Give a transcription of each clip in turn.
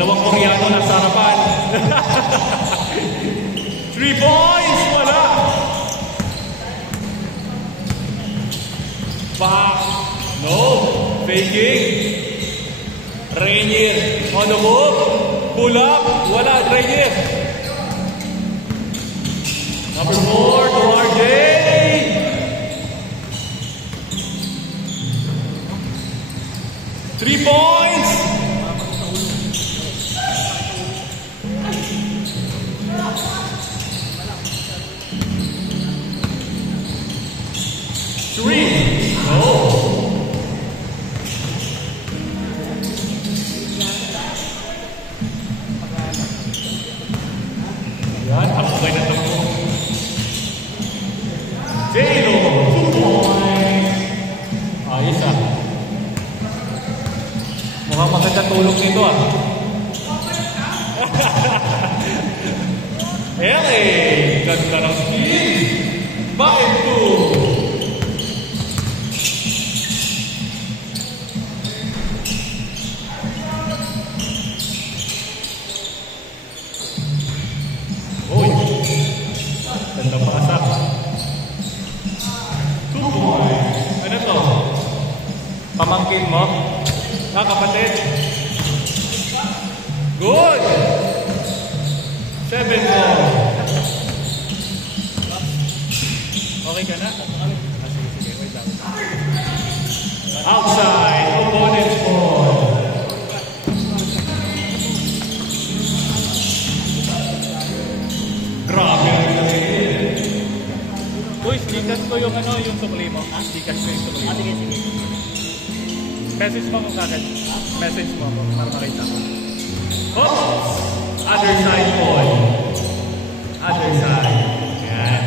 Dalawang Koreano nasa harapan. 3 points! Wala! Back. No. Faking. Rainier. On the move. Pull up. Wala. Rainier. Number 4 to RJ. 3 points. Tulog nito ah. LA, ganda ng skin. Bakit to? Uy, ganda pasak. 2 points. Ano to? Pamangkin mo? Kapatid? Good! 7 more. Okay ka na? Sige, wait lang. Outside, opponent's ball. Grabe ang nangyayari. Uy, sikas ko yung ano, yung sukli mo. Sikas ko yung sukli mo. Sige. Message mo kung kagad. Message mo ako para makita ko. Oops! Other side boy. Other side. Yan.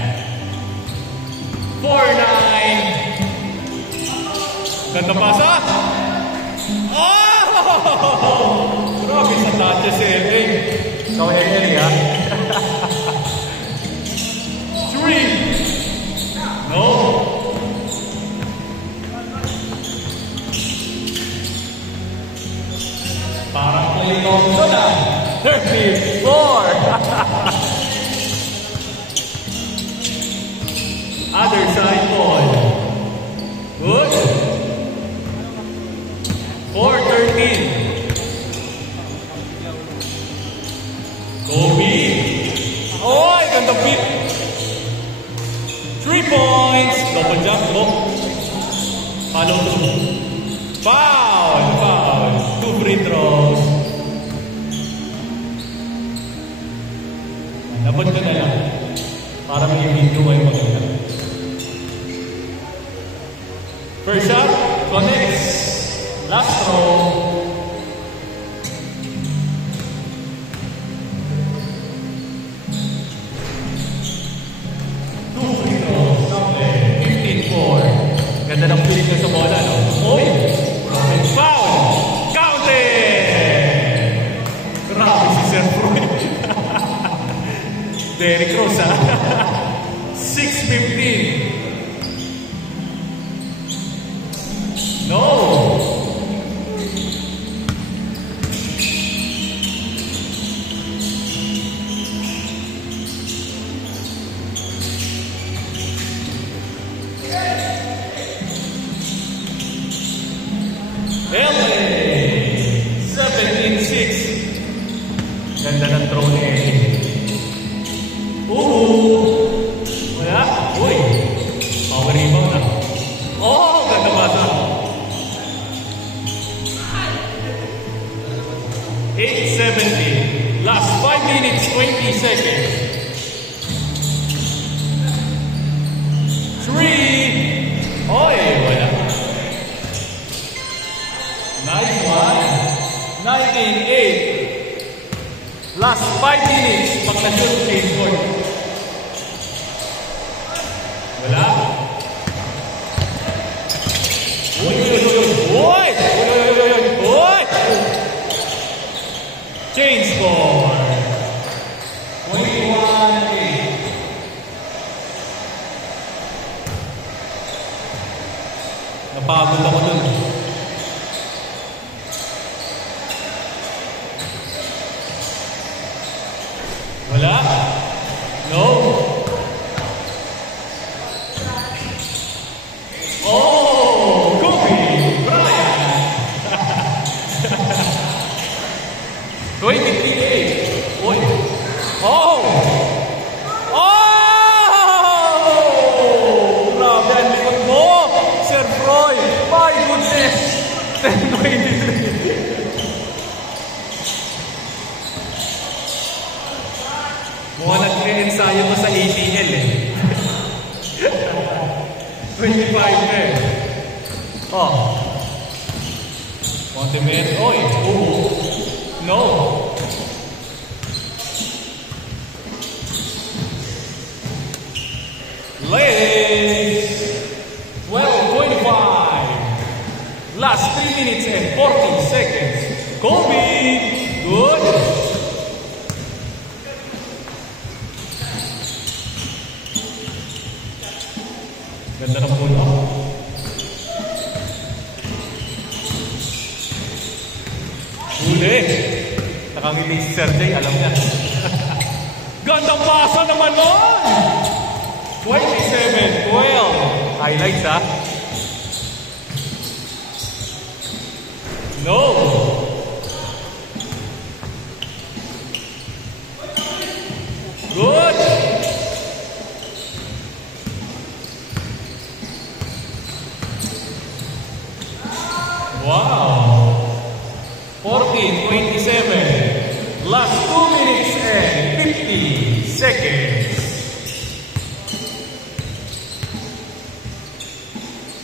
4-9. Ganda pasa. Oh! Grabe sa touches eh. Ikaw yung area. 3. No. Parang kulikong doon 34! Other side ball. Good. 4-13. Kobe. Oh, ganda beat. 3 points. Double jump. Follow through. Foul. 2 free throws. Dapat ko na lang. Para may video ay maganda. First shot, connects. Last throw. Two free throws. 15-4. Ganda ng pilit na sa bola, no? Oy! Foul! Grabe si Sir Freud. Derrick Rose, ha? 6-15. No! LA 17-6. Ganda ng throw ni Eddie. Wala. Uy. Power rebound na. Oh, ganda basa. 8-17. Last 5 minutes, 20 seconds. 3. Oy, wala. Nice one. 19-8. Last 5 minutes. Pag na-shoot, change board. Wala. Uy! Change score. 21-8. Napagod ako dun. 23-8. Uy. Oh! Oh! Grabe, ang likod mo! Sir Froy! My goodness! 10-23. Mukhang nag-ensayo mo sa ATL eh. 25 eh. Oh. Montemed. Oy. No. Ladies. 12-25. Last 3 minutes and 40 seconds. Kobe. Good. Ganda ng puno. Huli. Nakangiti si Sir Jay, alam niya. Gandang pasa naman nun! 27-12. Highlights ha. No. Good. Wow! 14-27. Last 2 minutes and 50 seconds.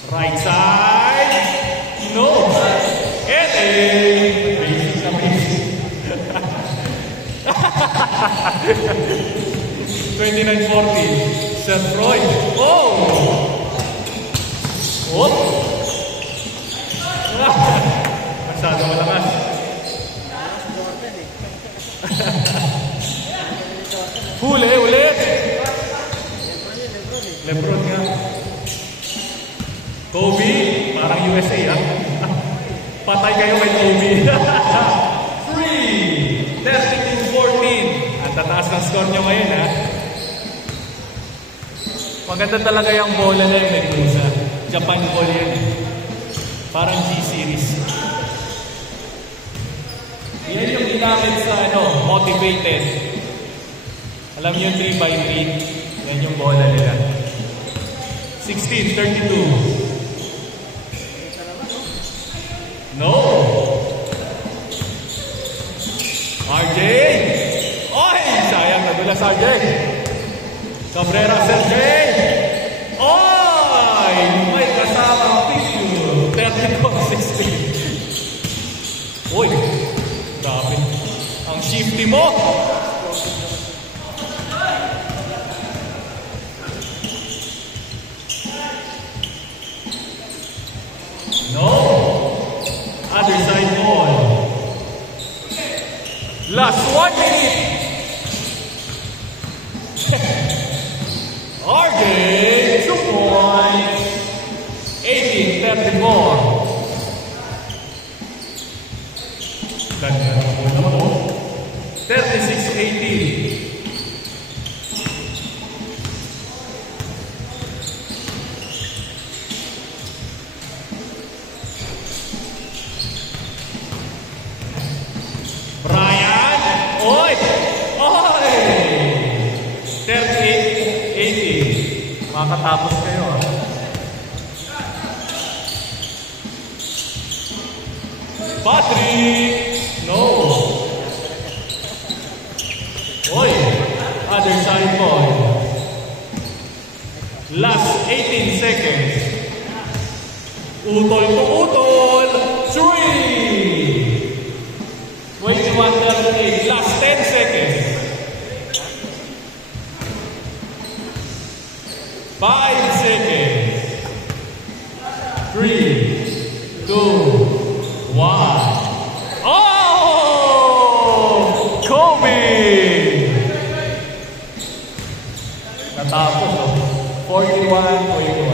Right side. No. And basic na basic. 29-40. Sir Froy. Oh! Oh! Masyado malakas. Huli, ulit. Lebron nga. Kobe, parang USA ha. Patay kayo kay Kobe. 3, 32-14. Ang tataas ng score nyo ngayon ha. Maganda talaga yung bola na yung Medusa. Japan ball yan. Parang G-Series. Yan yung ginamit sa motivated. Alam niyo yung 3x3? Yan yung bola nila. 16-32. No! RJ! Oy! Sayang nadulas RJ! Cabrera, Sergey! Oy! May kasama picture! 32-16. Uy! Grabe. Ang shifty mo! No! Other side ball. Last 1 minute! RJ! 2 points! 18-34. Ganda naman mo. 36-18. Brian! Oy! Oy! 38-18. Makatapos kayo ah. Patrick! No! Oy! Other side ball. Last 18 seconds. Utol to utol. 3! 21-38. Last 10 seconds. 5 seconds. 3, 2, 1. Oh! Kobe! Natapos, 41-21.